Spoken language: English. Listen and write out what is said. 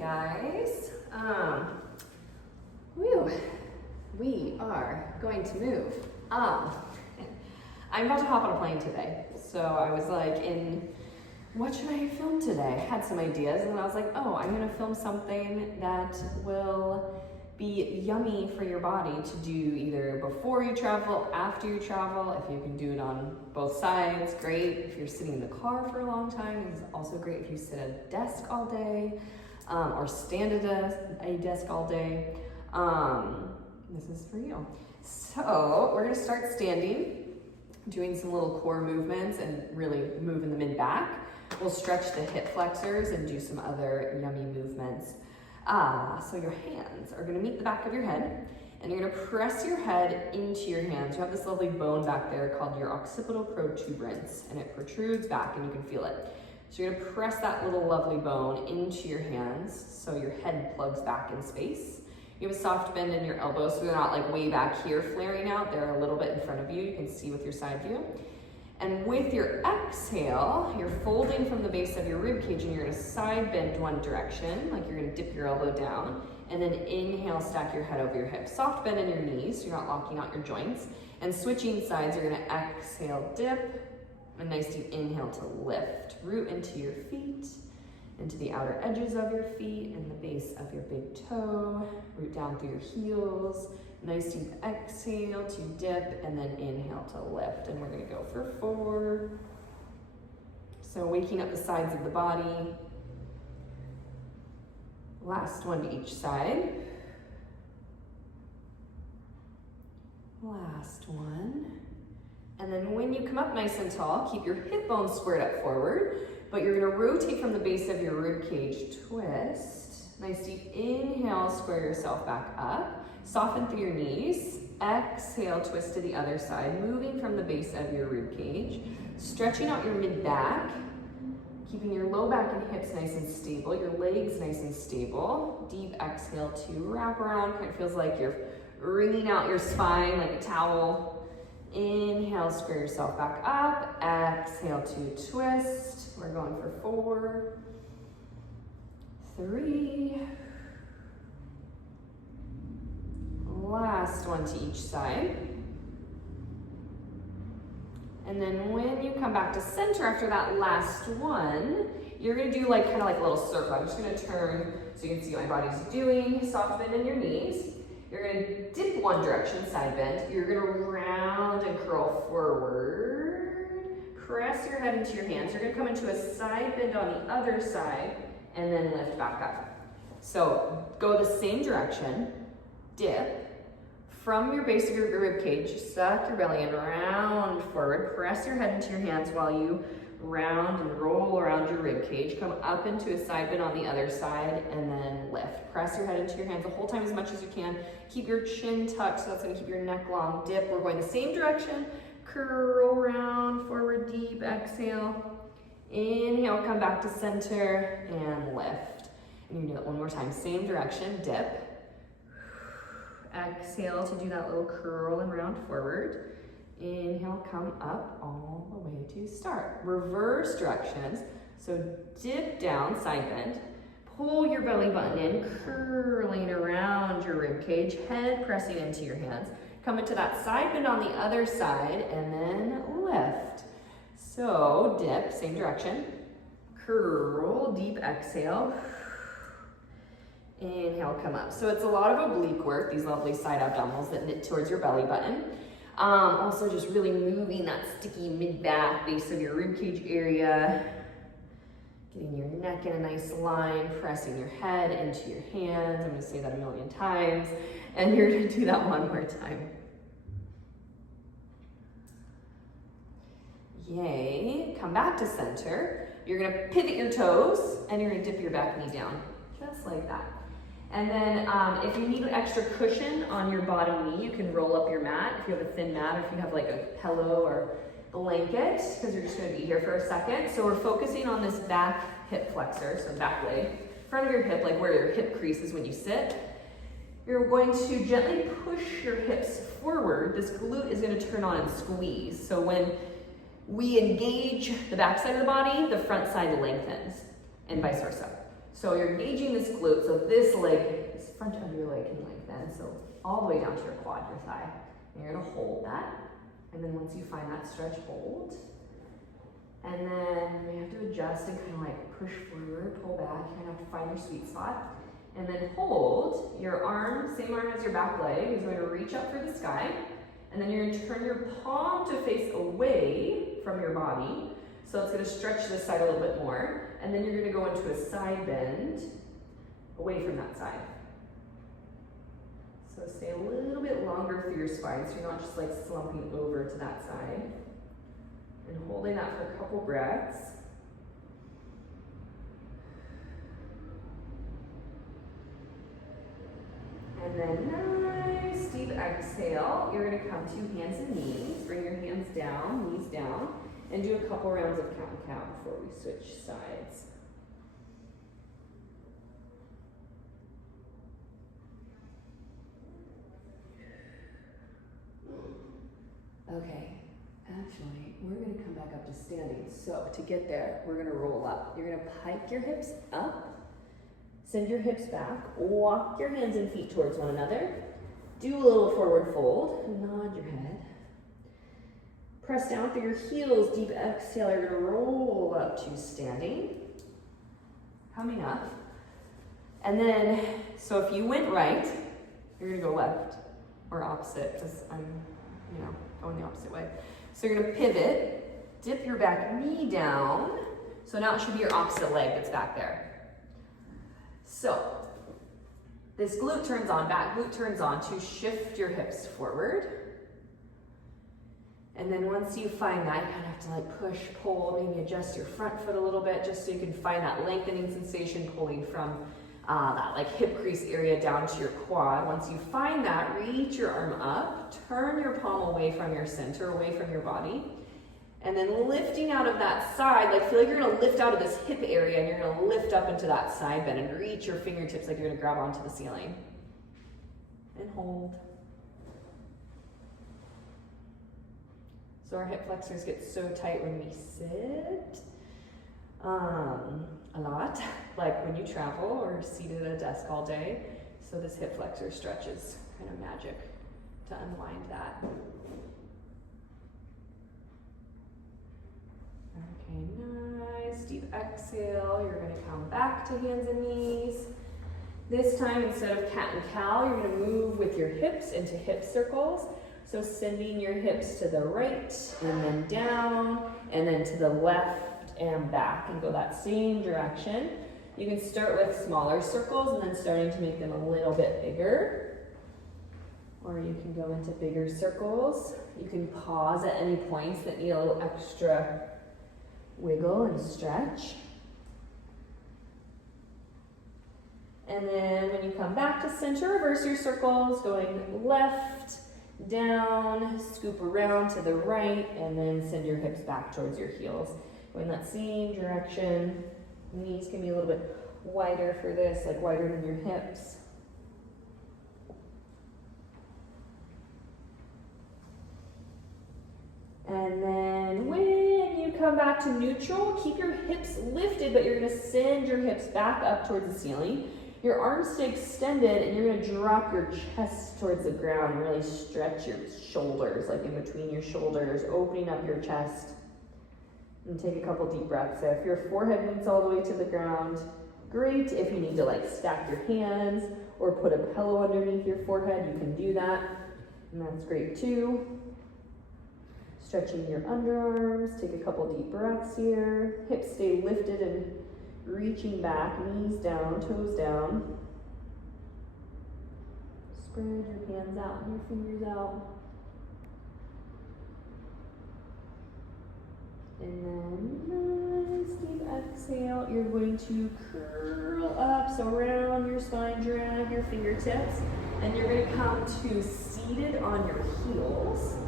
guys. Whew, we are going to move. I'm about to hop on a plane today. So I was like, what should I film today? I had some ideas and I was like, oh, I'm gonna film something that will be yummy for your body to do either before you travel, after you travel. If you can do it on both sides, great. If you're sitting in the car for a long time, it's also great if you sit at a desk all day or stand at a desk all day. This is for you. So we're gonna start standing, doing some little core movements and really moving the mid back. We'll stretch the hip flexors and do some other yummy movements. So your hands are gonna meet the back of your head and you're gonna press your head into your hands. You have this lovely bone back there called your occipital protuberance and it protrudes back and you can feel it. So you're gonna press that little lovely bone into your hands so your head plugs back in space. You have a soft bend in your elbows so they're not like way back here flaring out. They're a little bit in front of you. You can see with your side view. And with your exhale, you're folding from the base of your rib cage and you're gonna side bend one direction, like you're gonna dip your elbow down, and then inhale, stack your head over your hips. Soft bend in your knees, so you're not locking out your joints. And switching sides, you're gonna exhale, dip, a nice deep inhale to lift. Root into your feet, into the outer edges of your feet, and the base of your big toe. Root down through your heels. Nice deep exhale to dip and then inhale to lift. And we're gonna go for 4. So waking up the sides of the body. Last one to each side. Last one. And then when you come up nice and tall, keep your hip bones squared up forward, but you're gonna rotate from the base of your rib cage, twist. Nice deep inhale, square yourself back up. Soften through your knees. Exhale, twist to the other side, moving from the base of your rib cage. Stretching out your mid back, keeping your low back and hips nice and stable, your legs nice and stable. Deep exhale to wrap around, kind of feels like you're wringing out your spine like a towel. Inhale, square yourself back up. Exhale to twist. We're going for 4, 3, last one to each side. And then when you come back to center after that last one, you're gonna do like kind of like a little circle. I'm just gonna turn so you can see what my body's doing. Soft bend in your knees. You're gonna dip one direction, side bend. You're gonna round and curl forward. Press your head into your hands. You're gonna come into a side bend on the other side and then lift back up. So go the same direction, dip. From your base of your rib cage, suck your belly and round forward. Press your head into your hands while you round and roll around your rib cage. Come up into a side bend on the other side and then lift. Press your head into your hands the whole time as much as you can. Keep your chin tucked, so that's gonna keep your neck long. Dip, we're going the same direction. Curl round, forward, deep, exhale. Inhale, come back to center and lift. And you do that one more time, same direction, dip. Exhale to do that little curl and round forward. Inhale, come up all the way to start. Reverse directions. So dip down, side bend. Pull your belly button in, curling around your rib cage, head pressing into your hands. Come into that side bend on the other side and then lift. So dip, same direction. Curl, deep exhale. Inhale, come up. So it's a lot of oblique work, these lovely side abdominals that knit towards your belly button. Also just really moving that sticky mid-back, base of your ribcage area. Getting your neck in a nice line, pressing your head into your hands. I'm gonna say that a million times. And you're gonna do that one more time. Yay, come back to center. You're gonna pivot your toes and you're gonna dip your back knee down, just like that. And then if you need an extra cushion on your bottom knee, you can roll up your mat. If you have a thin mat, or if you have like a pillow or blanket, because you're just gonna be here for a second. So we're focusing on this back hip flexor, so back leg, front of your hip, like where your hip crease is when you sit. You're going to gently push your hips forward. This glute is gonna turn on and squeeze. So when we engage the back side of the body, the front side lengthens, and vice versa. So you're engaging this glute, so this leg, this front of your leg can lengthen, so all the way down to your quad, your thigh. And you're gonna hold that, and then once you find that stretch, hold. And then you have to adjust and kind of like push forward, pull back. You kind of have to find your sweet spot. And then hold. Your arm, same arm as your back leg, is going to reach up for the sky. And then you're going to turn your palm to face away from your body. So it's going to stretch this side a little bit more. And then you're going to go into a side bend away from that side. So stay a little bit longer through your spine so you're not just like slumping over to that side. And holding that for a couple breaths. And then nice deep exhale. You're going to come to hands and knees. Bring your hands down, knees down, and do a couple rounds of count and count before we switch sides. Okay. Actually, we're going to come back up to standing. So to get there, we're going to roll up. You're going to pike your hips up, send your hips back, walk your hands and feet towards one another, do a little forward fold, nod your head, press down through your heels, deep exhale. You're going to roll up to standing, coming up. And then, so if you went right, you're going to go left or opposite, because I'm, going the opposite way. So you're gonna pivot, dip your back knee down. So now it should be your opposite leg that's back there. So this glute turns on, back glute turns on to shift your hips forward. And then once you find that, you kind of have to like push, pull, maybe adjust your front foot a little bit just so you can find that lengthening sensation pulling from that like hip crease area down to your quad. Once you find that, reach your arm up, turn your palm away from your center, away from your body, and then lifting out of that side, like feel like you're gonna lift out of this hip area and you're gonna lift up into that side bend and reach your fingertips like you're gonna grab onto the ceiling. And hold. So our hip flexors get so tight when we sit. A lot, like when you travel or seated at a desk all day. So this hip flexor stretch is kind of magic to unwind that. Okay, nice, deep exhale. You're gonna come back to hands and knees. This time, instead of cat and cow, you're gonna move with your hips into hip circles. So sending your hips to the right and then down and then to the left and back and go that same direction. You can start with smaller circles and then starting to make them a little bit bigger. Or you can go into bigger circles. You can pause at any points that need a little extra wiggle and stretch. And then when you come back to center, reverse your circles, going left, down, scoop around to the right, and then send your hips back towards your heels. Go in that same direction. Knees can be a little bit wider for this, like wider than your hips. And then when you come back to neutral, keep your hips lifted, but you're gonna send your hips back up towards the ceiling. Your arms stay extended and you're gonna drop your chest towards the ground and really stretch your shoulders, like in between your shoulders, opening up your chest. And take a couple deep breaths. So if your forehead meets all the way to the ground, great. If you need to like stack your hands or put a pillow underneath your forehead, you can do that. And that's great too. Stretching your underarms, take a couple deep breaths here. Hips stay lifted and reaching back, knees down, toes down. Spread your hands out and your fingers out. And then nice deep exhale. You're going to curl up, so round your spine, drag your fingertips, and you're going to come to seated on your heels.